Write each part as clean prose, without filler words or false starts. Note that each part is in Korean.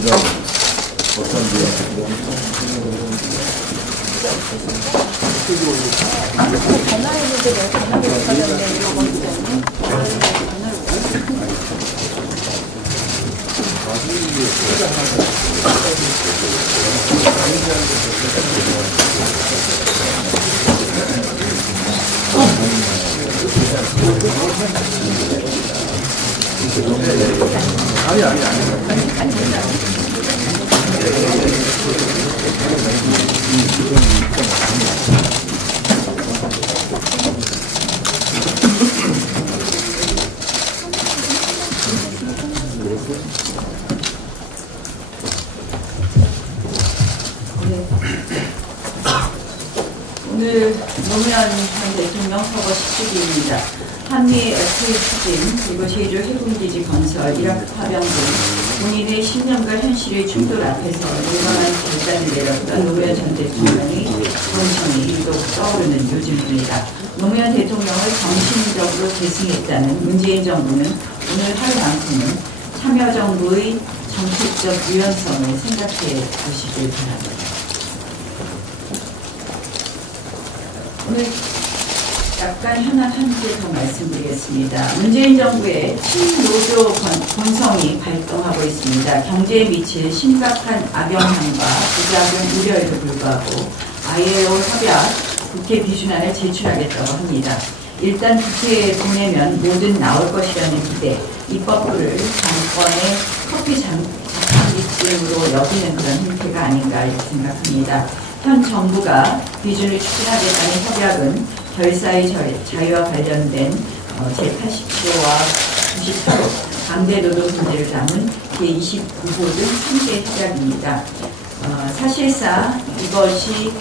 그다음 어떤 게 전화했는데 왜 전화를 못 받았네 이거 때문에 아니. 오늘 노무현 전 대통령 서거 10주기입니다. 한미 FTA 추진, 그리고 제주 해군기지 건설, 이라크 파병 등 본인의 신념과 현실의 충돌 앞에서 용감한 결단을 내렸던 노무현 전 대통령의 본성이 유독 떠오르는 요즘입니다. 노무현 대통령을 정신적으로 계승했다는 문재인 정부는 오늘 하루만큼은 참여정부의 정책적 유연성을 생각해 보시길 바랍니다. 오늘 약간 현안 한 개 더 말씀드리겠습니다. 문재인 정부의 친노조 본성이 발동하고 있습니다. 경제에 미칠 심각한 악영향과 부작용 우려에도 불구하고 ILO 협약 국회 비준안을 제출하겠다고 합니다. 일단 국회에 보내면 뭐든 나올 것이라는 기대, 입법부를 정권의 커피 자판기쯤으로 여기는 그런 형태가 아닌가 이렇게 생각합니다. 현 정부가 비준을 추진하겠다는 협약은 결사의 자유와 관련된 제80조와 98호 강제노동 문제를 담은 제29호 등 3개 협약입니다. 사실상 이것이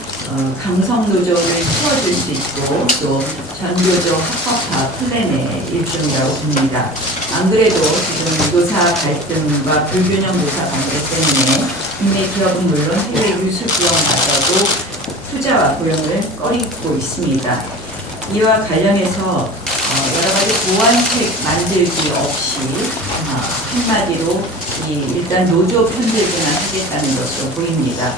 강성노조를 풀어줄 수 있고 또 전교조 합법화 플랜의 일종이라고 봅니다. 안 그래도 지금 노사 갈등과 불균형 노사 관계 때문에 국내 기업은 물론 해외 유수 기업마저도 투자와 고용을 꺼리고 있습니다. 이와 관련해서 여러 가지 보완책 만들기 없이 한마디로 일단 노조 편들기만 하겠다는 것으로 보입니다.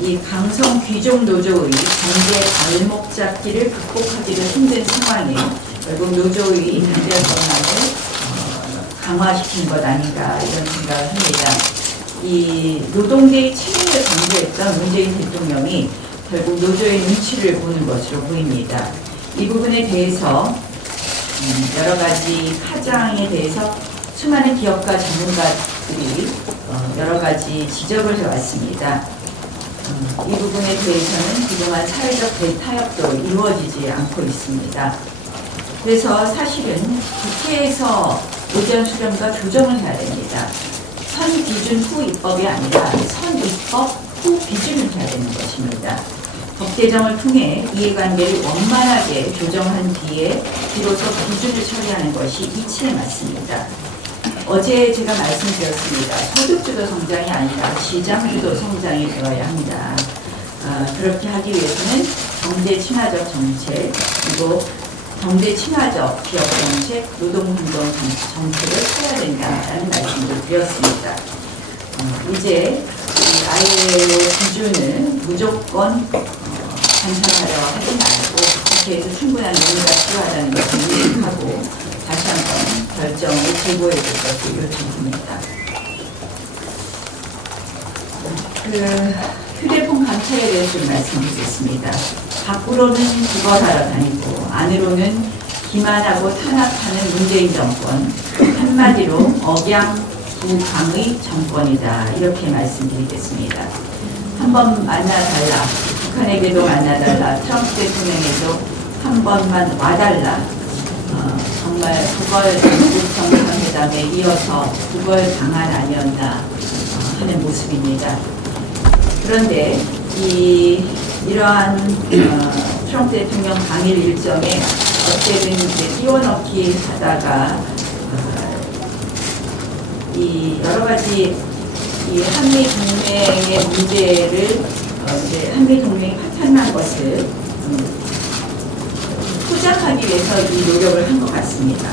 이 강성 귀족 노조의 경제 발목 잡기를 극복하기도 힘든 상황에 결국 노조의 반대 권한을 강화시킨 것 아닌가 이런 생각을 합니다. 이 노동계의 책임을 강조했던 문재인 대통령이 결국 노조의 눈치를 보는 것으로 보입니다. 이 부분에 대해서 여러 가지 파장에 대해서 수많은 기업가 전문가들이 여러 가지 지적을 해왔습니다. 이 부분에 대해서는 그동안 사회적 대타협도 이루어지지 않고 있습니다. 그래서 사실은 국회에서 의견 수렴과 조정을 해야 됩니다. 선 기준 후 입법이 아니라 선 입법 후 비준을 해야 되는 것입니다. 법 개정을 통해 이해관계를 원만하게 조정한 뒤에 비로소 기준을 처리하는 것이 이치에 맞습니다. 어제 제가 말씀드렸습니다. 소득주도 성장이 아니라 시장주도 성장이 되어야 합니다. 그렇게 하기 위해서는 경제 친화적 정책, 그리고 경제 친화적 기업 정책, 노동운동 정책을 해야 된다는 말씀을 드렸습니다. 이제 ILO 기준을 무조건 반영하려 하지 말고 국회에서 충분한 논의가 필요하다는 것을 인식하고 다시 한번 결정을 제고해 줄 것을 요청합니다. 휴대폰 감찰에 대해서 좀 말씀드리겠습니다. 밖으로는 구걸하러 다니고 안으로는 기만하고 탄압하는 문재인 정권, 한마디로 억양부강의 정권이다 이렇게 말씀드리겠습니다. 한번 만나달라, 북한에게도 만나달라, 트럼프 대통령에게도 한 번만 와달라, 정말 구걸 남북 정상회담에 이어서 구걸 방안 아니었나 하는 모습입니다. 그런데 이러한 트럼프 대통령 당일 일정에 어쨌든 띄워넣기 하다가 여러 가지 한미 동맹의 문제를 한미 동맹이 파탄난 것을 포장하기 위해서 이 노력을 한 것 같습니다.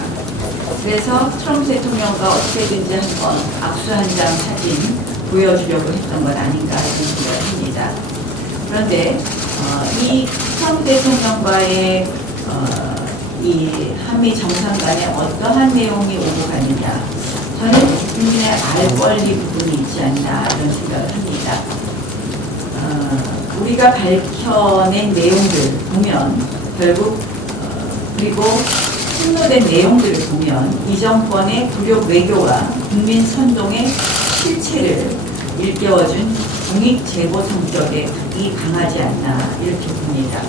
그래서 트럼프 대통령과 어떻게든지 한번 악수 한 장 사진 보여주려고 했던 것 아닌가 이런 생각을 합니다. 그런데 이 트럼프 대통령과의 이 한미 정상간에 어떠한 내용이 오고 가느냐, 저는 국민의 알 권리 부분이 있지 않나 이런 생각을 합니다. 우리가 밝혀낸 내용들 보면 결국 그리고 폭로된 내용들을 보면 이 정권의 굴욕 외교와 국민 선동의 실체를 일깨워준 공익제보 성격의 극이 강하지 않나 이렇게 봅니다.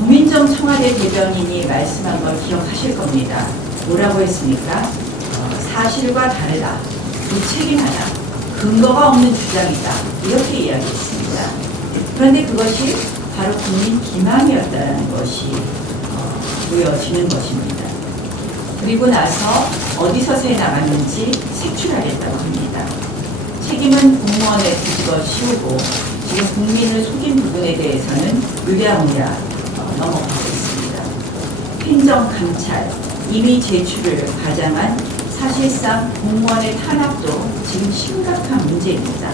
고민정 청와대 대변인이 말씀한 걸 기억하실 겁니다. 뭐라고 했습니까? 사실과 다르다, 무책임하다, 근거가 없는 주장이다 이렇게 이야기했습니다. 그런데 그것이 바로 국민 기망이었다는 것이 보여지는 것입니다. 그리고 나서 어디서 새 나갔는지 색출하겠다고 합니다. 책임은 공무원에 뒤집어 씌우고 지금 국민을 속인 부분에 대해서는 유야무야 넘어가고 있습니다. 행정감찰, 이미 제출을 가장한 사실상 공무원의 탄압도 지금 심각한 문제입니다.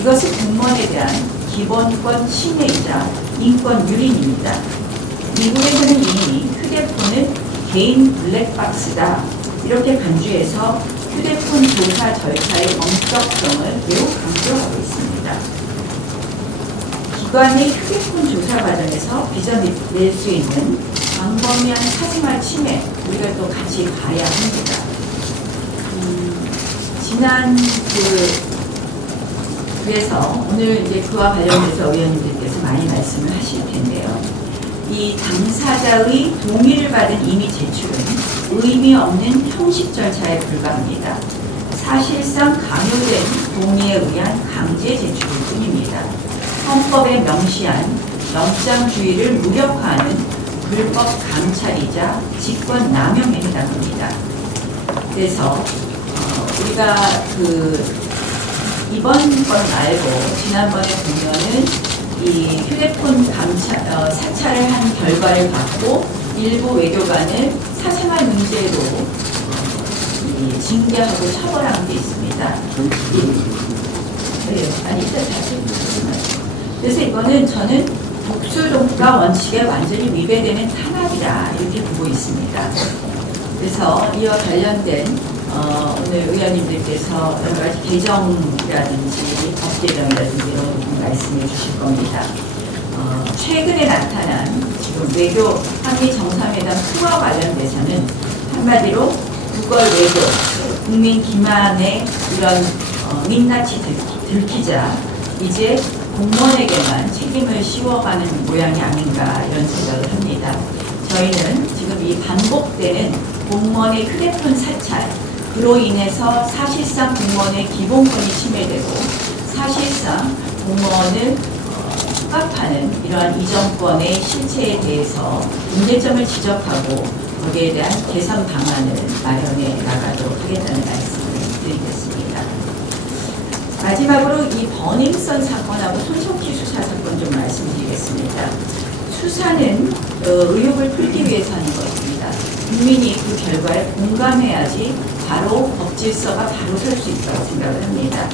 이것은 공무원에 대한 기본권 침해이자 인권 유린입니다. 미국에서는 이미 휴대폰은 개인 블랙박스다 이렇게 간주해서 휴대폰 조사 절차의 엄격성을 매우 강조하고 있습니다. 기관의 휴대폰 조사 과정에서 빚어낼 수 있는 광범위한 사생활 침해 우리가 또 같이 봐야 합니다. 지난 그래서 오늘 이제 그와 관련해서 의원님들께서 많이 말씀을 하실 텐데요. 이 당사자의 동의를 받은 이미 제출은 의미 없는 형식 절차에 불과합니다. 사실상 강요된 동의에 의한 강제 제출일 뿐입니다. 헌법에 명시한 영장주의를 무력화하는 불법 감찰이자 직권 남용에 해당합니다. 그래서 우리가 이번 건 말고 지난번에 보면은 이 휴대폰 사찰을 한 결과를 받고 일부 외교관을 사생활 문제로 징계하고 처벌한 게 있습니다. 네, 아니 일단 다시 말씀하세요. 그래서 이거는 저는 독수독가 원칙에 완전히 위배되는 탄압이다 이렇게 보고 있습니다. 그래서 이와 관련된 오늘 의원님들께서 여러 가지 개정이라든지 법 개정이라든지 이런 부분 말씀해 주실 겁니다. 최근에 나타난 지금 외교 한미 정상회담 통화 관련돼서는 한마디로 국걸 외교, 국민 기만의 이런 민낯이 들키자 이제 공무원에게만 책임을 씌워가는 모양이 아닌가 이런 생각을 합니다. 저희는 지금 이 반복되는 공무원의 휴대폰 사찰 그로 인해서 사실상 공무원의 기본권이 침해되고 사실상 공무원을 억압하는 이러한 이 정권의 실체에 대해서 문제점을 지적하고 거기에 대한 개선 방안을 마련해 나가도록 하겠다는 말씀을 드리겠습니다. 마지막으로 이 버닝썬 사건하고 손석희 수사 사건 좀 말씀드리겠습니다. 수사는 의혹을 풀기 위해서 하는 것입니다. 국민이 그 결과에 공감해야지 바로 법질서가 바로 설 수 있다고 생각을 합니다.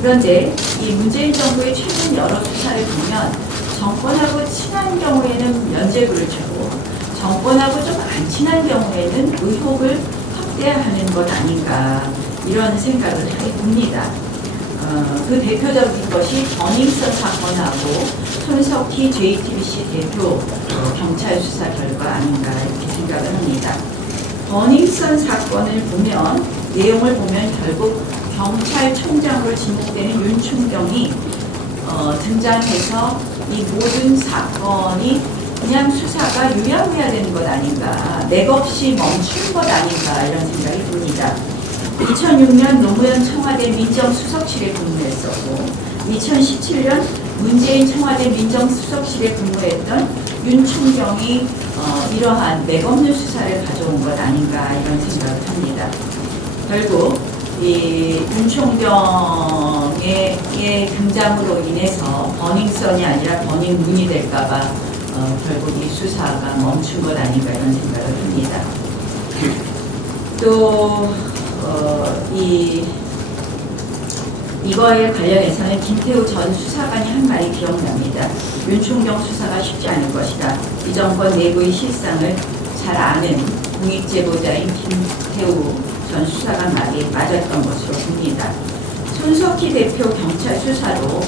그런데 이 문재인 정부의 최근 여러 수사를 보면 정권하고 친한 경우에는 면죄부를 주고 정권하고 좀 안 친한 경우에는 의혹을 확대하는 것 아닌가 이런 생각을 하게 됩니다. 그 대표적인 것이 버닝썬 사건하고 손석희 JTBC 대표 경찰 수사 결과 아닌가 이렇게 생각을 합니다. 버닝썬 사건을 보면 내용을 보면 결국 경찰청장으로 지목되는 윤충경이 등장해서 이 모든 사건이 그냥 수사가 유야무야 되는 것 아닌가, 맥없이 멈춘 것 아닌가 이런 생각이 듭니다. 2006년 노무현 청와대 민정수석실에 근무했었고 2017년 문재인 청와대 민정수석실에 근무했던 윤충경이 이러한 맥없는 수사를 가져온 것 아닌가 이런 생각을 합니다. 결국 이 윤충경의 등장으로 인해서 버닝썬이 아니라 버닝문이 될까봐 결국 이 수사가 멈춘 것 아닌가 이런 생각을 합니다. 또 이거에 관련해서는 김태우 전 수사관이 한 말이 기억납니다. 윤충경 수사가 쉽지 않을 것이다. 이 정권 내부의 실상을 잘 아는 공익제보자인 김태우 전 수사관 말이 맞았던 것으로 봅니다. 손석희 대표 경찰 수사도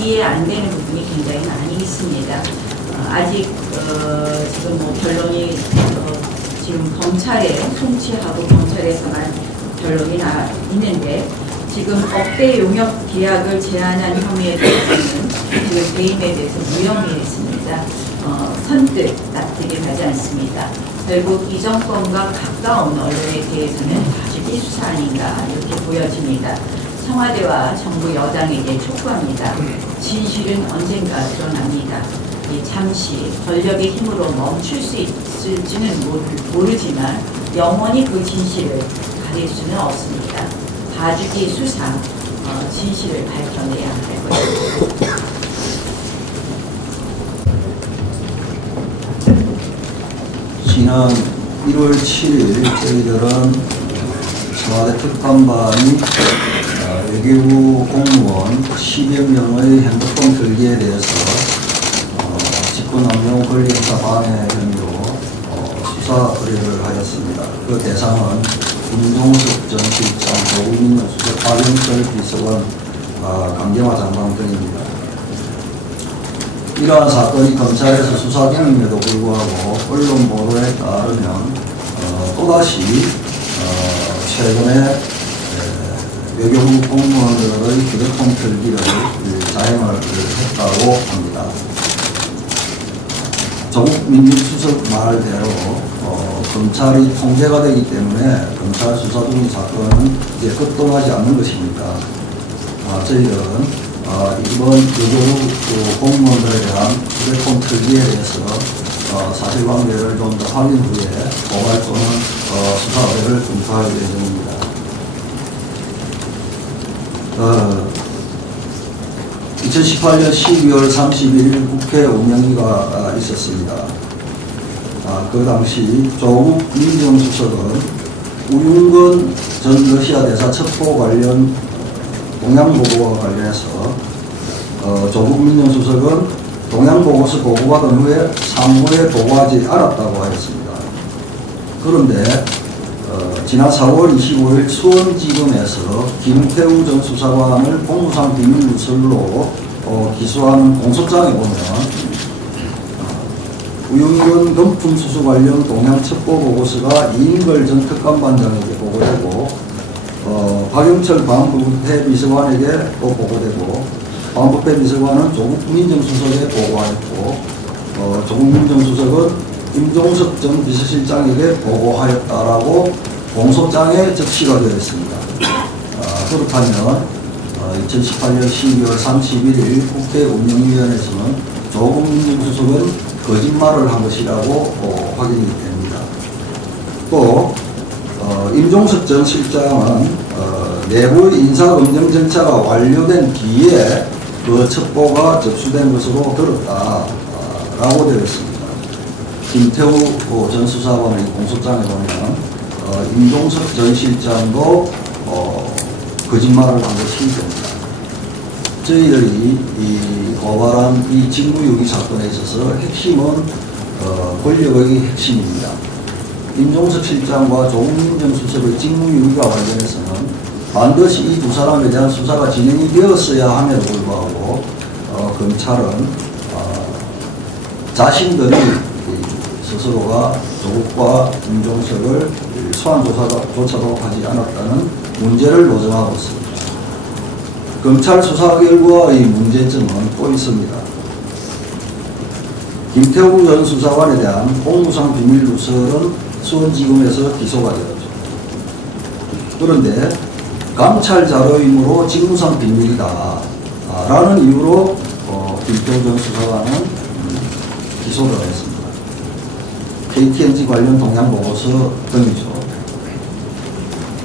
이해 안 되는 부분이 굉장히 많이 있습니다. 아직 지금 뭐 결론이 지금 검찰에 송치하고 경찰에서만 결론이 나 있는데 지금 억대 용역 계약을 제한한 혐의에 대해서는 지금 배임에 대해서 무혐의했습니다. 선뜻 납득이 가지 않습니다. 결국 이 정권과 가까운 언론에 대해서는 다시 수사 아닌가 이렇게 보여집니다. 청와대와 정부 여당에게 촉구합니다. 진실은 언젠가 드러납니다. 잠시 권력의 힘으로 멈출 수 있을지는 모르지만 영원히 그 진실을 가릴 수는 없습니다. 봐주기 수사, 진실을 밝혀내야 할 것입니다. 지난 1월 7일 저희들은 청와대 특감반이 외교부 공무원 10여 명의 핸드폰 들기에 대해서 직권남용 권리행사 방해 혐의로 수사 의뢰를 하였습니다. 그 대상은 김종석 전 실장, 조국민 수석, 박영철 비서관, 강경화 장관 등입니다. 이러한 사건이 검찰에서 수사 중임에도 불구하고 언론 보도에 따르면 또다시 최근에 외교부 공무원들의 휴대폰 틀기를 자행을 했다고 합니다. 조국 민정수석 말대로 검찰이 통제가 되기 때문에 검찰 수사 중인 사건은 이제 끝도 나지 않는 것입니다. 저희들은 이번 외교부 공무원들에 대한 휴대폰 틀기에 대해서 사실관계를 좀 더 확인 후에 고발 또는 수사 의뢰를 검토할 예정입니다. 2018년 12월 31일 국회 운영위가 있었습니다. 그 당시 조국 민정수석은 우윤건 전 러시아 대사 첩보 관련 동향보고와 관련해서 조국 민정수석은 동향보고서 보고받은 후에 사무에 보고하지 않았다고 하였습니다. 그런데 지난 4월 25일 수원지검에서 김태우 전 수사관을 공무상 비밀 누설로 기소하는 공소장에 보면 우윤건 금품 수수 관련 동향 첩보 보고서가 이인걸 전 특감반장에게 보고되고 박영철 반부패 비서관에게 또 보고되고 반부패 비서관은 조국 민정수석에 보고하였고 조국 민정수석은 김종석 전 비서실장에게 보고하였다라고 공소장에 적시가 되어 있습니다. 그렇다면 2018년 12월 31일 국회 운영위원회에서는 조국 민정수석은 거짓말을 한 것이라고 확인이 됩니다. 또 임종석 전 실장은 내부의 인사검증 절차가 완료된 뒤에 그 첩보가 접수된 것으로 들었다라고 되어 있습니다. 김태우 전 수사관의 공소장에 보면 임종석 전 실장도 거짓말을 한 것이 됩니다. 저희들이 고발한 이 직무유기 사건에 있어서 핵심은 권력의 핵심입니다. 임종석 실장과 조국 민정수석의 직무유기와 관련해서는 반드시 이 두 사람에 대한 수사가 진행이 되었어야 함에도 불구하고 검찰은 자신들이 스스로가 조국과 임종석을 소환조사조차도 하지 않았다는 문제를 노정하고 있습니다. 검찰 수사 결과의 문제점은 또 있습니다. 김태우 전 수사관에 대한 공무상 비밀 누설은 수원지검에서 기소가 되었죠. 그런데 감찰 자료이므로 직무상 비밀이다 라는 이유로 김태우 전 수사관은 기소를 했습니다. KTNG 관련 동향보고서 등이죠.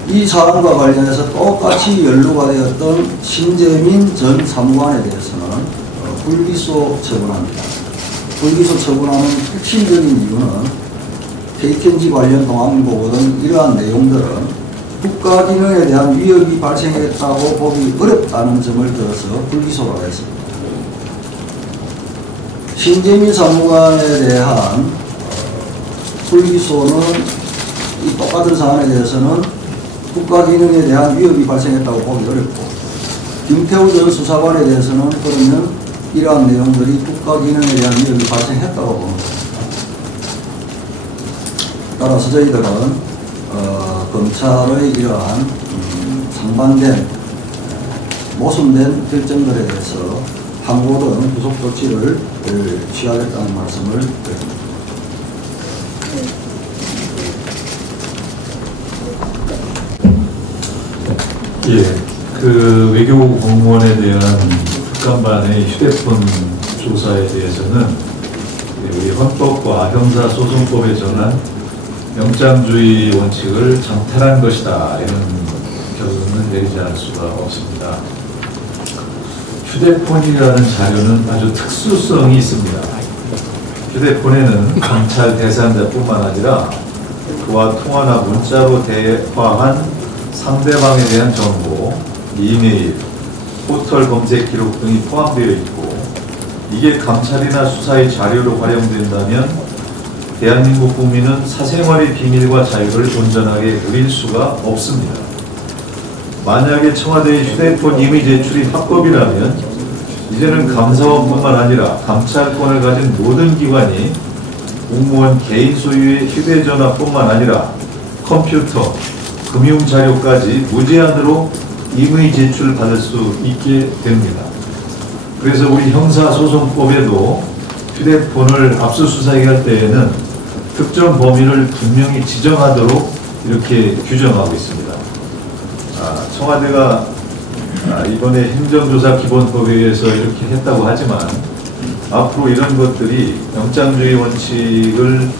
이 사안과 관련해서 똑같이 연루가 되었던 신재민 전 사무관에 대해서는 불기소 처분합니다. 불기소 처분하는 핵심적인 이유는 KTNG 관련 동아일보 등 이러한 내용들은 국가기능에 대한 위협이 발생했다고 보기 어렵다는 점을 들어서 불기소를 했습니다. 신재민 사무관에 대한 불기소는 이 똑같은 사안에 대해서는 국가기능에 대한 위협이 발생했다고 보기 어렵고, 김태우 전 수사관에 대해서는 그러면 이러한 내용들이 국가기능에 대한 위협이 발생했다고 보는 것입니다. 따라서 저희들은 검찰의 이러한 상반된 모순된 결정들에 대해서 항고든 구속 조치를 취하겠다는 말씀을 드립니다. 예, 그 외교부 공무원에 대한 특감반의 휴대폰 조사에 대해서는 우리 헌법과 형사소송법에 정한 영장주의 원칙을 장탈한 것이다, 이런 결론을 내리지 않을 수가 없습니다. 휴대폰이라는 자료는 아주 특수성이 있습니다. 휴대폰에는 검찰 대상자뿐만 아니라 그와 통화나 문자로 대화한 상대방에 대한 정보, 이메일, 포털 검색 기록 등이 포함되어 있고, 이게 감찰이나 수사의 자료로 활용된다면 대한민국 국민은 사생활의 비밀과 자유를 온전하게 누릴 수가 없습니다. 만약에 청와대의 휴대폰 이미 제출이 합법이라면 이제는 감사원뿐만 아니라 감찰권을 가진 모든 기관이 공무원 개인 소유의 휴대전화뿐만 아니라 컴퓨터, 금융자료까지 무제한으로 임의 제출받을 수 있게 됩니다. 그래서 우리 형사소송법에도 휴대폰을 압수수색할 때에는 특정 범위를 분명히 지정하도록 이렇게 규정하고 있습니다. 청와대가 이번에 행정조사기본법에 의해서 이렇게 했다고 하지만 앞으로 이런 것들이 영장주의 원칙을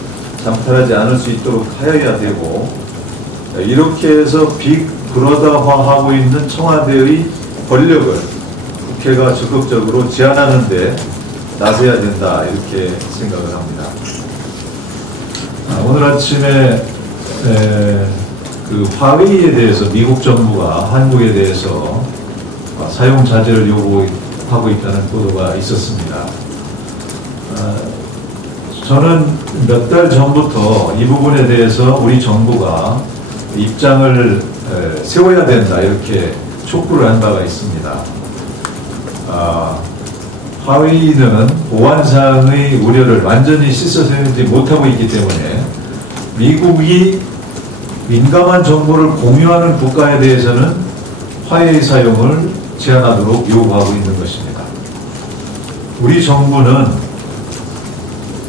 장탈하지 않을 수 있도록 하여야 되고, 이렇게 해서 빅브러더화하고 있는 청와대의 권력을 국회가 적극적으로 제한하는 데 나서야 된다, 이렇게 생각을 합니다. 오늘 아침에 그 화웨이에 대해서 미국 정부가 한국에 대해서 사용 자제를 요구하고 있다는 보도가 있었습니다. 저는 몇 달 전부터 이 부분에 대해서 우리 정부가 입장을 세워야 된다, 이렇게 촉구를 한 바가 있습니다. 화웨이는 보안상의 우려를 완전히 씻어내지 못하고 있기 때문에 미국이 민감한 정보를 공유하는 국가에 대해서는 화웨이 사용을 제한하도록 요구하고 있는 것입니다. 우리 정부는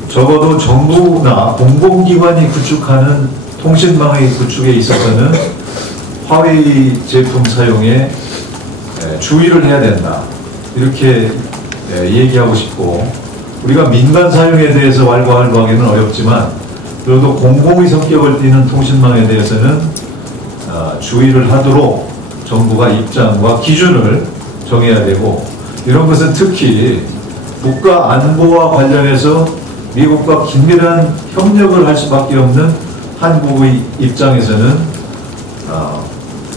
적어도 정부나 공공기관이 구축하는 통신망의 구축에 있어서는 화웨이 제품 사용에 주의를 해야 된다, 이렇게 얘기하고 싶고, 우리가 민간 사용에 대해서 왈가왈부하기는 어렵지만 그래도 공공의 성격을 띠는 통신망에 대해서는 주의를 하도록 정부가 입장과 기준을 정해야 되고, 이런 것은 특히 국가 안보와 관련해서 미국과 긴밀한 협력을 할 수밖에 없는 한국의 입장에서는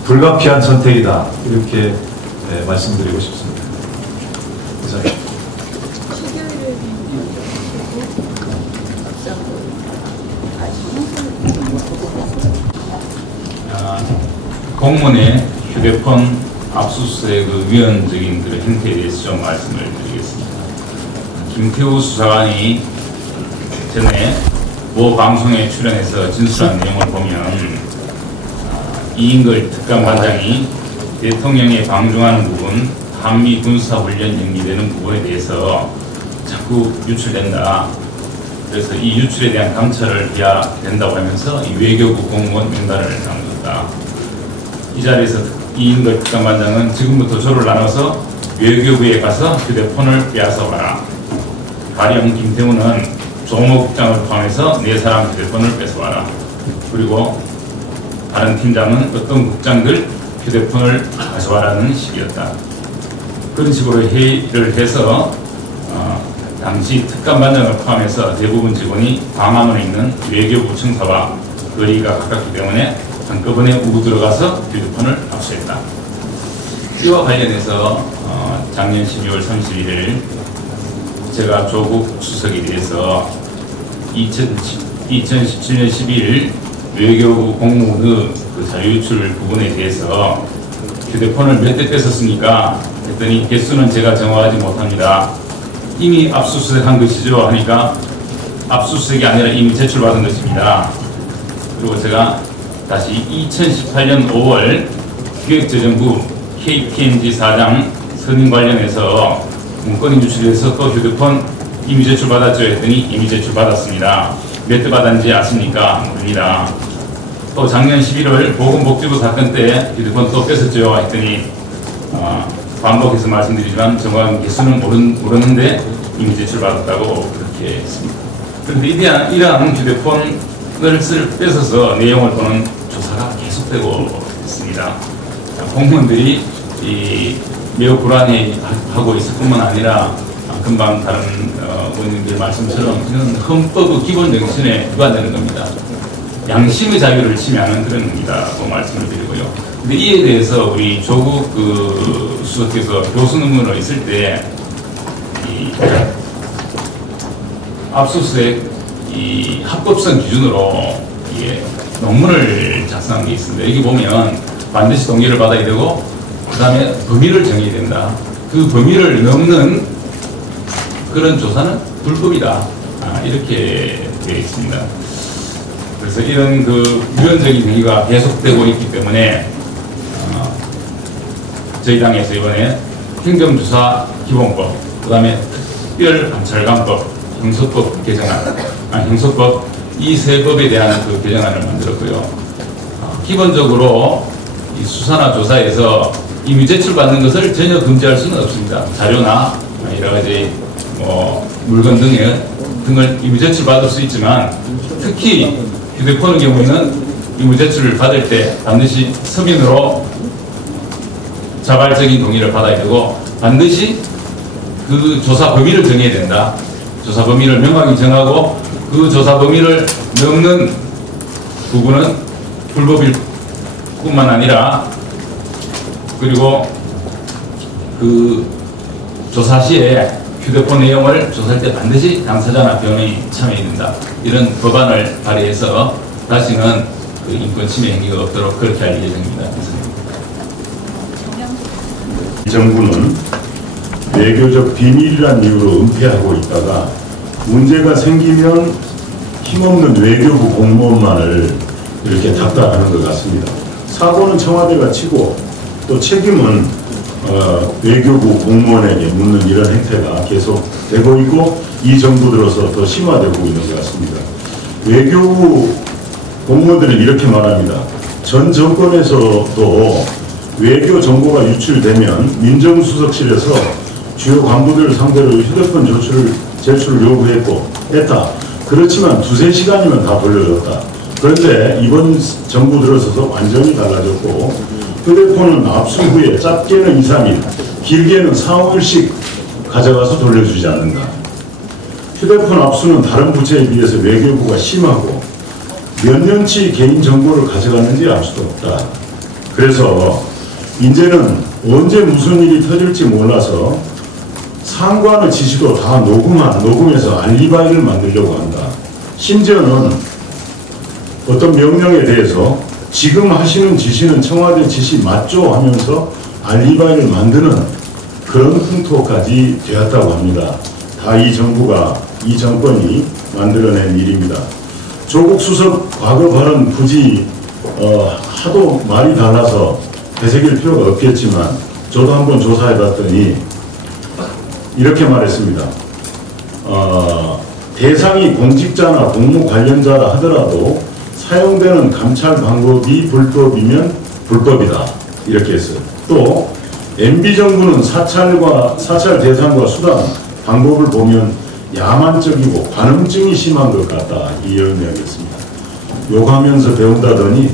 불가피한 선택이다, 이렇게 말씀드리고 싶습니다. 이상입니다. 공무원의 휴대폰 압수수색 그 위헌적인 그 행태에 대해서 좀 말씀을 드리겠습니다. 김태우 수사관이 전에 모 방송에 출연해서 진술한 내용을 보면 이인걸 특감반장이 대통령이 방중하는 부분, 한미 군사훈련 연기되는 부분에 대해서 자꾸 유출된다. 그래서 이 유출에 대한 감찰을 해야 된다고 하면서 이 외교부 공무원 명단을 남겼다. 이 자리에서 이인걸 특감반장은 지금부터 조를 나눠서 외교부에 가서 휴대폰을 빼앗아와라. 가령 김태우는 조모 국장을 포함해서 4사람 휴대폰을 뺏어와라. 그리고 다른 팀장은 어떤 국장들 휴대폰을 가져와라는 식이었다. 그런 식으로 회의를 해서 당시 특감반장을 포함해서 대부분 직원이 광화문에 있는 외교부 청사와 거리가 가깝기 때문에 한꺼번에 우르 들어가서 휴대폰을 압수했다. 이와 관련해서 작년 12월 31일 제가 조국 수석에 대해서 2017년 12일 외교부 공무원의 그 자유유출 부분에 대해서 휴대폰을 몇 대 뺏었습니까? 했더니 개수는 제가 정확하지 못합니다. 이미 압수수색한 것이죠 하니까 압수수색이 아니라 이미 제출받은 것입니다. 그리고 제가 다시 2018년 5월 기획재정부 KPMG 사장 선임 관련해서 문건이 유출돼서 또 휴대폰 이미 제출받았죠 했더니 이미 제출받았습니다. 몇 대 받았는지 아십니까? 모릅니다. 또 작년 11월 보건복지부 사건 때 휴대폰 또 뺏었죠 했더니 반복해서 말씀드리지만 정확한 개수는 모르는데 이미 제출받았다고 그렇게 했습니다. 그런데 이러한 휴대폰을 뺏어서 내용을 보는 조사가 계속되고 있습니다. 공무원들이 매우 불안해하고 있을 뿐만 아니라 금방 다른 의원님들 말씀처럼 이건 헌법의 기본 정신에 위반되는 겁니다. 양심의 자유를 침해하는 그런 겁니다고 말씀을 드리고요. 근데 이에 대해서 우리 조국 수석께서 교수 논문을 있을 때 압수수색 합법성 기준으로 논문을 작성한 게 있습니다. 여기 보면 반드시 동의를 받아야 되고 그 다음에 범위를 정해야 된다. 그 범위를 넘는 그런 조사는 불법이다. 이렇게 되어 있습니다. 그래서 이런 그 유연적인 행위가 계속되고 있기 때문에 저희 당에서 이번에 행정조사기본법, 그 다음에 특별감찰관법, 형소법 개정안, 형소법 이 세 법에 대한 그 개정안을 만들었고요. 기본적으로 이 수사나 조사에서 이미 제출받는 것을 전혀 금지할 수는 없습니다. 자료나 여러 가지 물건 등을 이미 제출받을 수 있지만 특히 휴대폰의 경우에는 이미 제출을 받을 때 반드시 서면으로 자발적인 동의를 받아야 되고 반드시 그 조사 범위를 정해야 된다. 조사 범위를 명확히 정하고 그 조사 범위를 넘는 부분은 불법일 뿐만 아니라 그리고 그 조사 시에 휴대폰 내용을 조사할 때 반드시 당사자나 변호인이 참여해야 된다. 이런 법안을 발의해서 다시는 그 인권 침해 행위가 없도록 그렇게 할 예정입니다. 이 정부는 외교적 비밀이란 이유로 은폐하고 있다가 문제가 생기면 힘없는 외교부 공무원만을 이렇게 닥달하는 것 같습니다. 사고는 청와대가 치고 또 책임은 외교부 공무원에게 묻는 이런 행태가 계속되고 있고 이 정부 들어서 더 심화되고 있는 것 같습니다. 외교부 공무원들은 이렇게 말합니다. 전 정권에서도 외교 정보가 유출되면 민정수석실에서 주요 간부들을 상대로 휴대폰 제출을 요구했다. 그렇지만 2~3시간이면 다 돌려줬다. 그런데 이번 정부 들어서서 완전히 달라졌고 휴대폰은 압수 후에 짧게는 2~3일, 길게는 4~5일씩 가져가서 돌려주지 않는다. 휴대폰 압수는 다른 부처에 비해서 외교부가 심하고 몇 년치 개인정보를 가져갔는지 알 수도 없다. 그래서 이제는 언제 무슨 일이 터질지 몰라서 상관의 지시도 다 녹음해서 알리바이를 만들려고 한다. 심지어는 어떤 명령에 대해서 지금 하시는 지시는 청와대 지시 맞죠? 하면서 알리바이를 만드는 그런 풍토까지 되었다고 합니다. 다 이 정부가, 이 정권이 만들어낸 일입니다. 조국 수석 과거 발언 굳이 하도 말이 달라서 되새길 필요가 없겠지만 저도 한번 조사해봤더니 이렇게 말했습니다. 대상이 공직자나 공무 관련자라 하더라도 사용되는 감찰 방법이 불법이면 불법이다. 이렇게 했어요. 또 MB정부는 사찰 대상과 수단, 방법을 보면 야만적이고 관음증이 심한 것 같다. 이야기했습니다. 욕하면서 배운다더니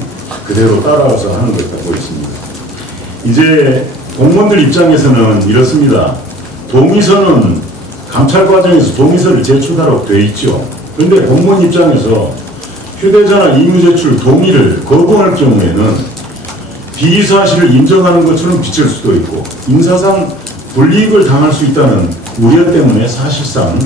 그대로 따라와서 하는 것 같고 있습니다. 이제 공무원들 입장에서는 이렇습니다. 동의서는 감찰 과정에서 동의서를 제출하라고 되어 있죠. 그런데 공무원 입장에서 휴대전화 임의 제출 동의를 거부할 경우에는 비사실을 인정하는 것처럼 비칠 수도 있고 인사상 불이익을 당할 수 있다는 우려 때문에 사실상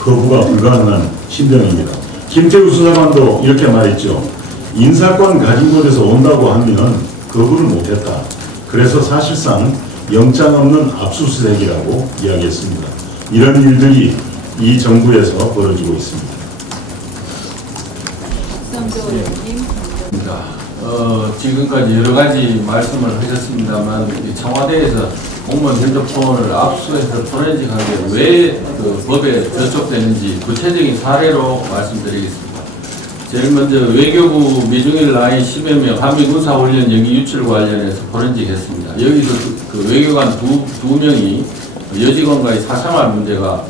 거부가 불가능한 신병입니다. 김태우 수사관도 이렇게 말했죠. 인사권 가진 곳에서 온다고 하면 거부를 못했다. 그래서 사실상 영장 없는 압수수색이라고 이야기했습니다. 이런 일들이 이 정부에서 벌어지고 있습니다. 지금까지 여러 가지 말씀을 하셨습니다만 청와대에서 공무원 핸드폰을 압수해서 포렌식하게 왜 그 법에 저촉되는지 구체적인 사례로 말씀드리겠습니다. 제일 먼저 외교부 미중일 라인 10여 명 한미군사훈련 연기 유출 관련해서 포렌식했습니다. 여기서 그 외교관 두 명이 여직원과의 사생활 문제가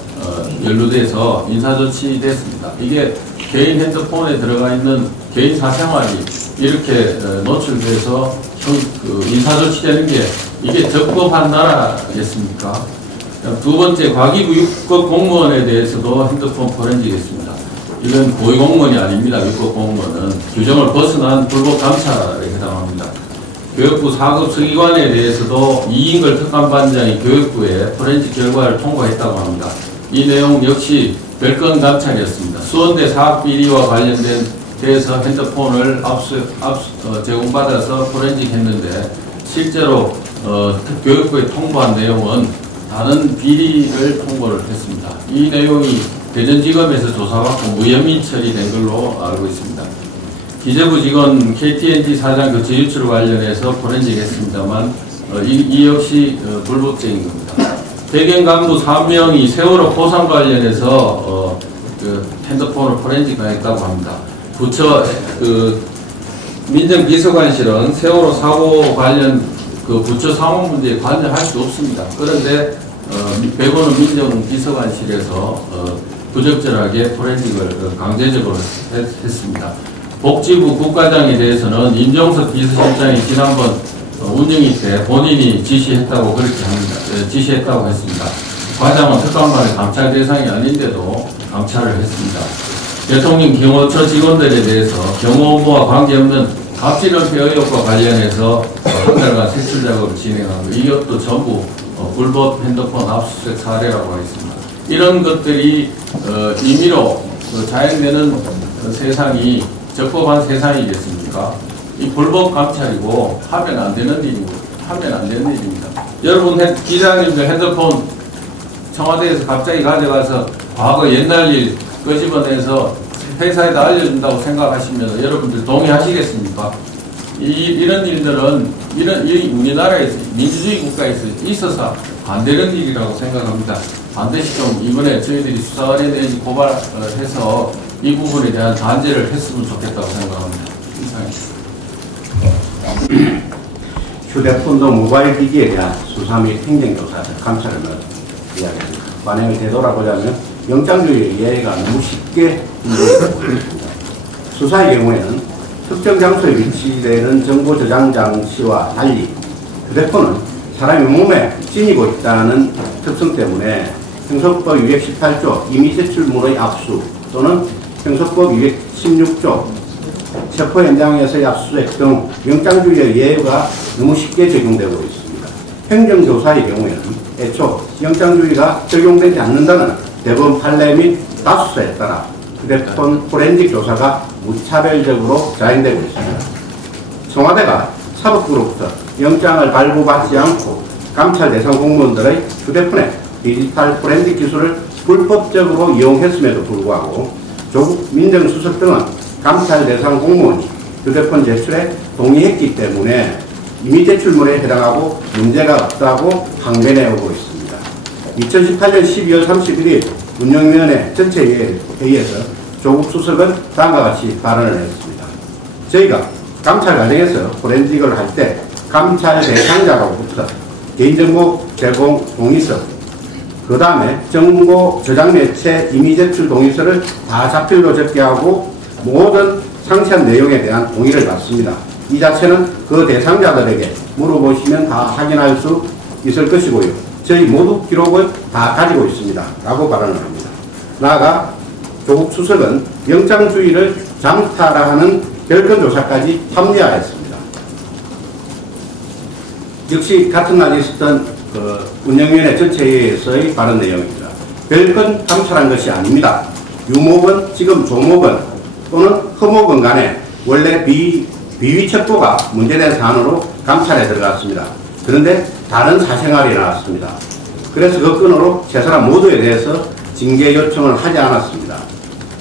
연루돼서 인사조치됐습니다. 이게 개인 핸드폰에 들어가 있는 개인 사생활이 이렇게 노출돼서 인사조치되는 게 이게 적법한 나라겠습니까? 두 번째, 과기부 육급 공무원에 대해서도 핸드폰 포렌식했습니다. 이건 고위공무원이 아닙니다. 육급 공무원은 규정을 벗어난 불법 감찰에 해당합니다. 교육부 4급 서기관에 대해서도 이인걸 특감반장이 교육부에 포렌식 결과를 통보했다고 합니다. 이 내용 역시 별건 감찰이었습니다. 수원대 사학 비리와 관련된 데서 핸드폰을 제공받아서 포렌식했는데 실제로 교육부에 통보한 내용은 다른 비리를 통보를 했습니다. 이 내용이 대전지검에서 조사받고 무혐의 처리된 걸로 알고 있습니다. 기재부 직원 KT&G 사장 교체 유출 관련해서 포렌식했습니다만 이 역시 불법적인 겁니다. 대경 간부 3명이 세월호 포상 관련해서 핸드폰을 포렌식했다고 합니다. 부처 민정비서관실은 세월호 사고 관련 부처 사무 문제에 관여할 수 없습니다. 그런데 배보는 민정비서관실에서 부적절하게 포렌식을 강제적으로 했습니다. 복지부 국과장에 대해서는 임종석 비서실장이 지난번 운영위 때 본인이 지시했다고 그렇게 합니다. 지시했다고 했습니다. 과장은 특감반의 감찰 대상이 아닌데도 감찰을 했습니다. 대통령 경호처 직원들에 대해서 경호 업무와 관계없는 갑질은폐 의혹과 관련해서 한 달간 색출 작업을 진행하고 이것도 전부 불법 핸드폰 압수수색 사례라고 하겠습니다. 이런 것들이 임의로 자행되는 세상이 적법한 세상이겠습니까? 이 불법 감찰이고 하면 안 되는 일입니다. 여러분 기자님들 핸드폰 청와대에서 갑자기 가져가서 과거 옛날 일 끄집어내서 회사에다 알려준다고 생각하시면 여러분들 동의하시겠습니까? 이런 일들은 우리나라에서 민주주의 국가에서 있어서 안 되는 일이라고 생각합니다. 반드시 좀 이번에 저희들이 수사관에 대해서 고발해서 이 부분에 대한 단죄를 했으면 좋겠다고 생각합니다. 이상입니다. 휴대폰도 모바일 기기에 대한 수사 및 행정조사 감찰을 이야기합니다. 관행을 되돌아보자면 영장주의 예외가 너무 쉽게 인정되고 있습니다. 수사의 경우에는 특정 장소에 위치되는 정보 저장 장치와 달리 휴대폰은 사람의 몸에 지니고 있다는 특성 때문에 형사법 218조 임의제출물의 압수 또는 형사법 216조 체포 현장에서의 압수수색 등 영장주의 예외가 너무 쉽게 적용되고 있습니다. 행정조사의 경우에는 애초 영장주의가 적용되지 않는다는 대법원 판례 및 다수사에 따라 휴대폰 포렌식 조사가 무차별적으로 자행되고 있습니다. 청와대가 사법부로부터 영장을 발부받지 않고 감찰 대상 공무원들의 휴대폰에 디지털 포렌식 기술을 불법적으로 이용했음에도 불구하고 조국 민정수석 등은 감찰 대상 공무원이 휴대폰 제출에 동의했기 때문에 임의 제출물에 해당하고 문제가 없다고 항변해 오고 있습니다. 2018년 12월 31일 운영위원회 전체 회의에서 조국 수석은 다음과 같이 발언을 했습니다. 저희가 감찰 과정에서 포렌식을 할 때 감찰 대상자로부터 개인정보 제공 동의서, 그 다음에 정보 저장 매체 임의 제출 동의서를 다 자필로 접기하고 모든 상세한 내용에 대한 동의를 받습니다. 이 자체는 그 대상자들에게 물어보시면 다 확인할 수 있을 것이고요. 저희 모두 기록을 다 가지고 있습니다. 라고 발언을 합니다. 나아가 조국 수석은 영장주의를 장탈하는 결권조사까지 합리화했습니다. 역시 같은 날 있었던 운영위원회 전체회의에서의 발언 내용입니다. 별건 감찰한 것이 아닙니다. 유목은 지금 조목은 또는 허목은 간에 원래 비위 첩보가 문제된 사안으로 감찰에 들어갔습니다. 그런데 다른 사생활이 나왔습니다. 그래서 그 건으로 세 사람 모두에 대해서 징계 요청을 하지 않았습니다.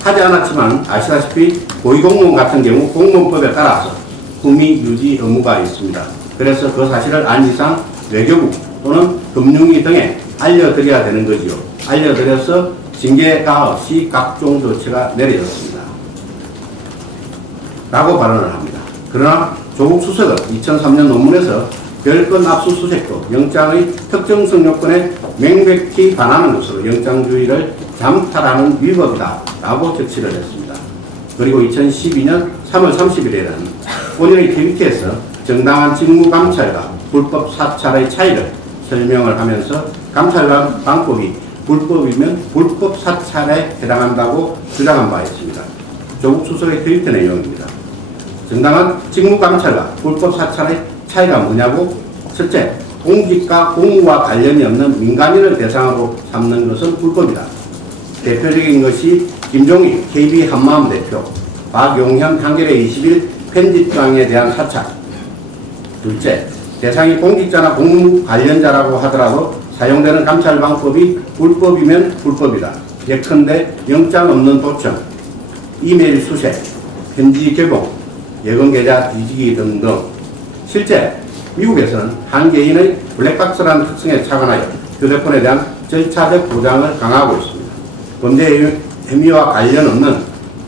하지 않았지만 아시다시피 고위공무원 같은 경우 공무원법에 따라서 품위 유지 의무가 있습니다. 그래서 그 사실을 안 이상 외교부 또는 금융위 등에 알려드려야 되는 거지요. 알려드려서 징계가 없이 각종 조치가 내려졌습니다. 라고 발언을 합니다. 그러나 조국 수석은 2003년 논문에서 별건 압수수색도 영장의 특정성 요건에 명백히 반하는 것으로 영장주의를 잠탈하는 위법이다 라고 적시를 했습니다. 그리고 2012년 3월 30일에는 본인의 트위터에서 정당한 직무감찰과 불법 사찰의 차이를 설명을 하면서 감찰 방법이 불법이면 불법 사찰에 해당한다고 주장한 바 있습니다. 조국 수석의 트위터 내용입니다. 정당한 직무감찰과 불법 사찰의 차이가 뭐냐고? 첫째, 공직과 공무와 관련이 없는 민간인을 대상으로 삼는 것은 불법이다. 대표적인 것이 김종희 KB 한마음 대표, 박용현 한겨레 20일 편집장에 대한 사찰. 둘째, 대상이 공직자나 공무 관련자라고 하더라도 사용되는 감찰 방법이 불법이면 불법이다. 예컨대 영장 없는 도청, 이메일 수색, 편지 개봉, 예건 계좌 뒤지기 등등. 실제 미국에서는 한 개인의 블랙박스라는 특성에 착안하여 휴대폰에 대한 절차적 보장을 강화하고 있습니다. 범죄 혐의와 관련 없는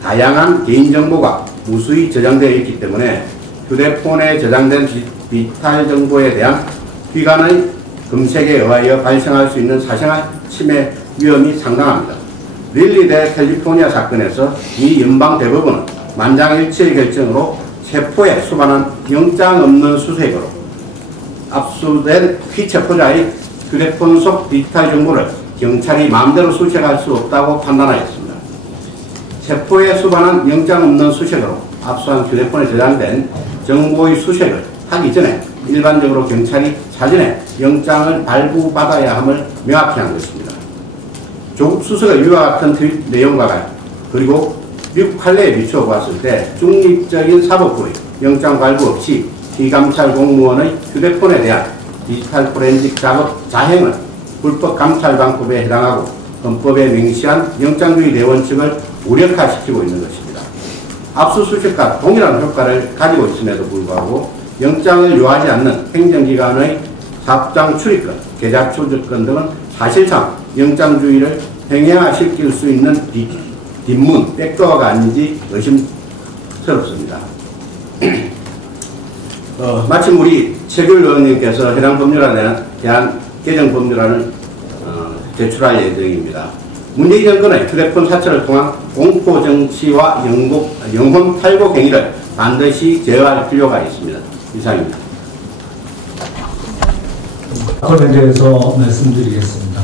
다양한 개인정보가 무수히 저장되어 있기 때문에 휴대폰에 저장된 비탈 정보에 대한 기관의 검색에 의하여 발생할 수 있는 사생활 침해 위험이 상당합니다. 릴리대 캘리포니아 사건에서 이 연방대법원은 만장일치의 결정으로 체포에 수반한 영장 없는 수색으로 압수된 피체포자의 휴대폰 속 디지털 정보를 경찰이 마음대로 수색할 수 없다고 판단하였습니다. 체포에 수반한 영장 없는 수색으로 압수한 휴대폰에 저장된 정보의 수색을 하기 전에 일반적으로 경찰이 사전에 영장을 발부받아야 함을 명확히 한 것입니다. 조국 수석의 위와 같은 트윗 내용과 같이 그리고 미국 판례에 비추어 보았을 때 중립적인 사법부의 영장 발부 없이 피감찰 공무원의 휴대폰에 대한 디지털 포렌식 작업 자행은 불법 감찰 방법에 해당하고 헌법에 명시한 영장주의 대원칙을 무력화시키고 있는 것입니다. 압수수색과 동일한 효과를 가지고 있음에도 불구하고 영장을 요하지 않는 행정기관의 사업장 출입권, 계좌 조작권 등은 사실상 영장주의를 횡행화시킬 수 있는 뒷문, 백도어가 아닌지 의심스럽습니다. 마침 우리 최규 의원님께서 해당 법률안에 대한 개정 법률안을 제출할 예정입니다. 문재인 정권의 휴대폰 사찰을 통한 공포 정치와 영혼 탈곡 행위를 반드시 제어할 필요가 있습니다. 이상입니다. 사건에 대해서 말씀드리겠습니다.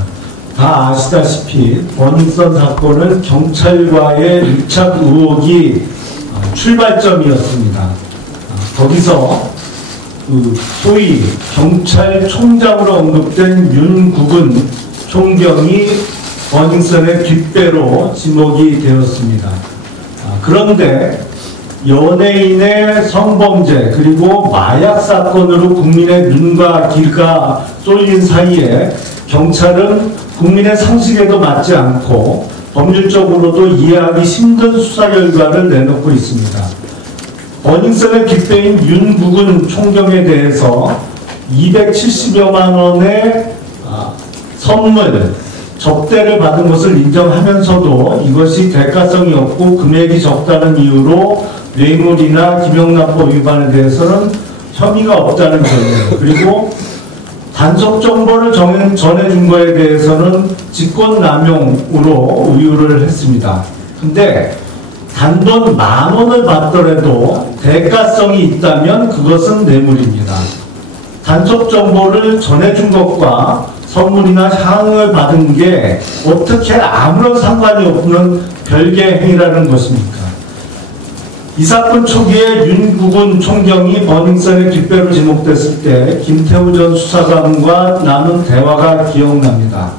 다 아시다시피 원인선 사건은 경찰과의 밀착 의혹이 출발점이었습니다. 거기서 소위 경찰총장으로 언급된 윤국은 총경이 버닝썬의 뒷배로 지목이 되었습니다. 그런데 연예인의 성범죄 그리고 마약 사건으로 국민의 눈과 귀가 쏠린 사이에 경찰은 국민의 상식에도 맞지 않고 법률적으로도 이해하기 힘든 수사 결과를 내놓고 있습니다. 버닝썬의 뒷배인 윤국은 총경에 대해서 270여만 원의 선물, 접대를 받은 것을 인정하면서도 이것이 대가성이 없고 금액이 적다는 이유로 뇌물이나 김영란법 위반에 대해서는 혐의가 없다는 점이에요. 그리고 단속 정보를 전해준 거에 대해서는 직권남용으로 의유를 했습니다. 근데 단돈 10,000원을 받더라도 대가성이 있다면 그것은 뇌물입니다. 단속 정보를 전해준 것과 선물이나 향을 받은 게 어떻게 아무런 상관이 없는 별개의 행위라는 것입니까? 이 사건 초기에 윤국은 총경이 버닝썬의 뒷배로 지목됐을 때 김태우 전 수사관과 나눈 대화가 기억납니다.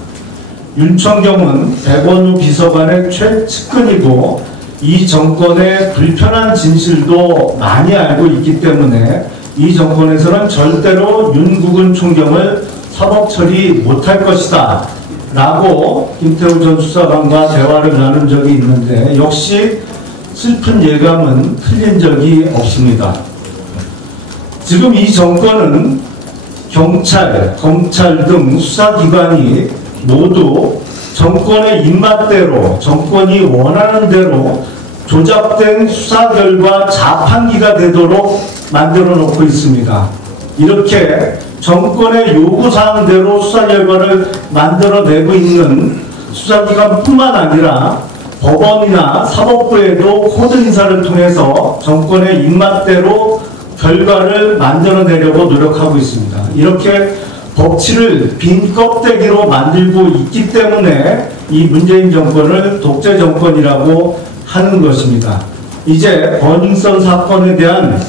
윤 총경은 백원우 비서관의 최측근이고 이 정권의 불편한 진실도 많이 알고 있기 때문에 이 정권에서는 절대로 윤국은 총경을 사법 처리 못할 것이다 라고 김태우 전 수사관과 대화를 나눈 적이 있는데 역시 슬픈 예감은 틀린 적이 없습니다. 지금 이 정권은 경찰, 검찰 등 수사기관이 모두 정권의 입맛대로 정권이 원하는 대로 조작된 수사 결과 자판기가 되도록 만들어 놓고 있습니다. 이렇게 정권의 요구사항대로 수사 결과를 만들어내고 있는 수사기관뿐만 아니라 법원이나 사법부에도 코드 인사를 통해서 정권의 입맛대로 결과를 만들어내려고 노력하고 있습니다. 이렇게 법치를 빈 껍데기로 만들고 있기 때문에 이 문재인 정권을 독재 정권이라고 하는 것입니다. 이제 버닝썬 사건에 대한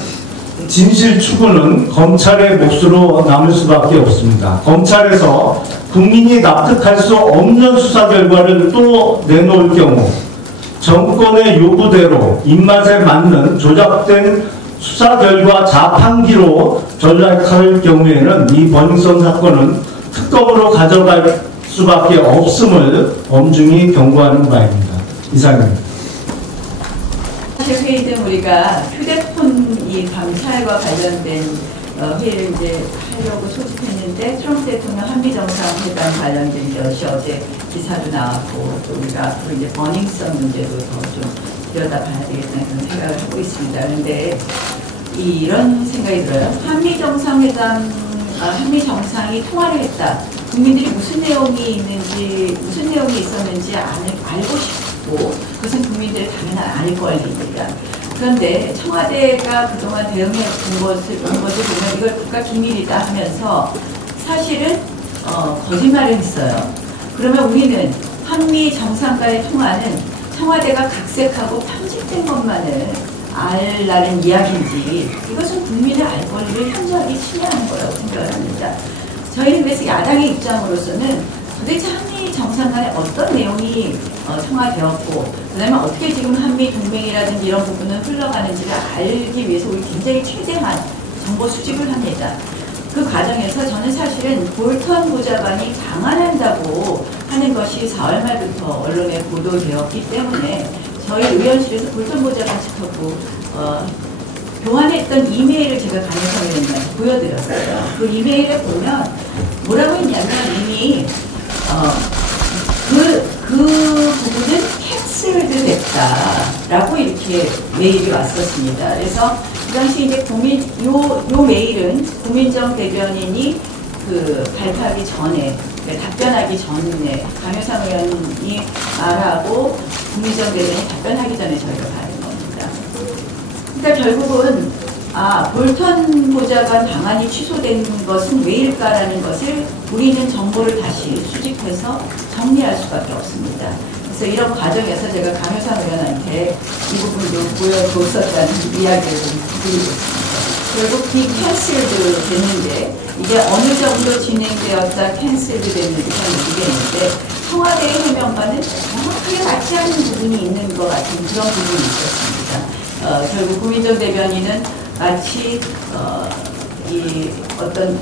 진실 추구는 검찰의 몫으로 남을 수밖에 없습니다. 검찰에서 국민이 납득할 수 없는 수사 결과를 또 내놓을 경우 정권의 요구대로 입맛에 맞는 조작된 수사 결과 자판기로 전락할 경우에는 이 버닝썬 사건은 특검으로 가져갈 수밖에 없음을 엄중히 경고하는 바입니다. 이상입니다. 사실 회의 등 우리가 휴대폰 이 감찰과 관련된 회의를 이제 하려고 소집했는데 트럼프 대통령 한미 정상회담 관련된 것이 어제 기사도 나왔고 또 우리가 앞으로 이제 버닝썬 문제도 더 좀 들여다봐야 되겠다는 그런 생각을 하고 있습니다. 그런데 이런 생각이 들어요. 한미 정상회담, 한미 정상이 통화를 했다. 국민들이 무슨 내용이 있는지, 무슨 내용이 있었는지 알고 싶고 그것은 국민들의 당연한 알 권리입니다. 그런데 청와대가 그동안 대응해 본 것을 보면 이걸 국가 기밀이다 하면서 사실은 거짓말을 했어요. 그러면 우리는 한미 정상 간의 통화는 청와대가 각색하고 편집된 것만을 알라는 이야기인지 이것은 국민의 알 권리를 현저하게 침해하는 거라고 생각을 합니다. 저희는 그래서 야당의 입장으로서는 도대체 한미 정상 간에 어떤 내용이 통화되었고 그 다음에 어떻게 지금 한미 동맹이라든지 이런 부분은 흘러가는지를 알기 위해서 우리 굉장히 최대한 정보 수집을 합니다. 그 과정에서 저는 사실은 볼턴 보좌관이 방한한다고 하는 것이 4월 말부터 언론에 보도되었기 때문에 저희 의원실에서 볼턴 보좌관 측하고 교환했던 이메일을 제가 강혜성 의원님한테 보여드렸어요. 그 이메일에 보면 뭐라고 했냐면 이미 그 부분은 캔슬드 됐다라고 이렇게 메일이 왔었습니다. 그래서 그 당시 이제 요 메일은 고민정 대변인이 그 발표하기 전에, 답변하기 전에 강효상 의원이 말하고 고민정 대변인이 답변하기 전에 저희가 받은 겁니다. 그러니까 결국은 볼턴 보좌관 방안이 취소된 것은 왜일까라는 것을 우리는 정보를 다시 수집해서 정리할 수밖에 없습니다. 그래서 이런 과정에서 제가 강효상 의원한테 이 부분도 보여줬었다는 이야기를 드리고 있습니다. 결국 캔슬도 됐는데 이게 어느 정도 진행되었다 캔슬도 됐는지 잘 모르겠는데 청와대의 해명과는 정확하게 맞지 않는 부분이 있는 것 같은 그런 부분이 있었습니다. 결국 고민정 대변인은 마치 이 어떤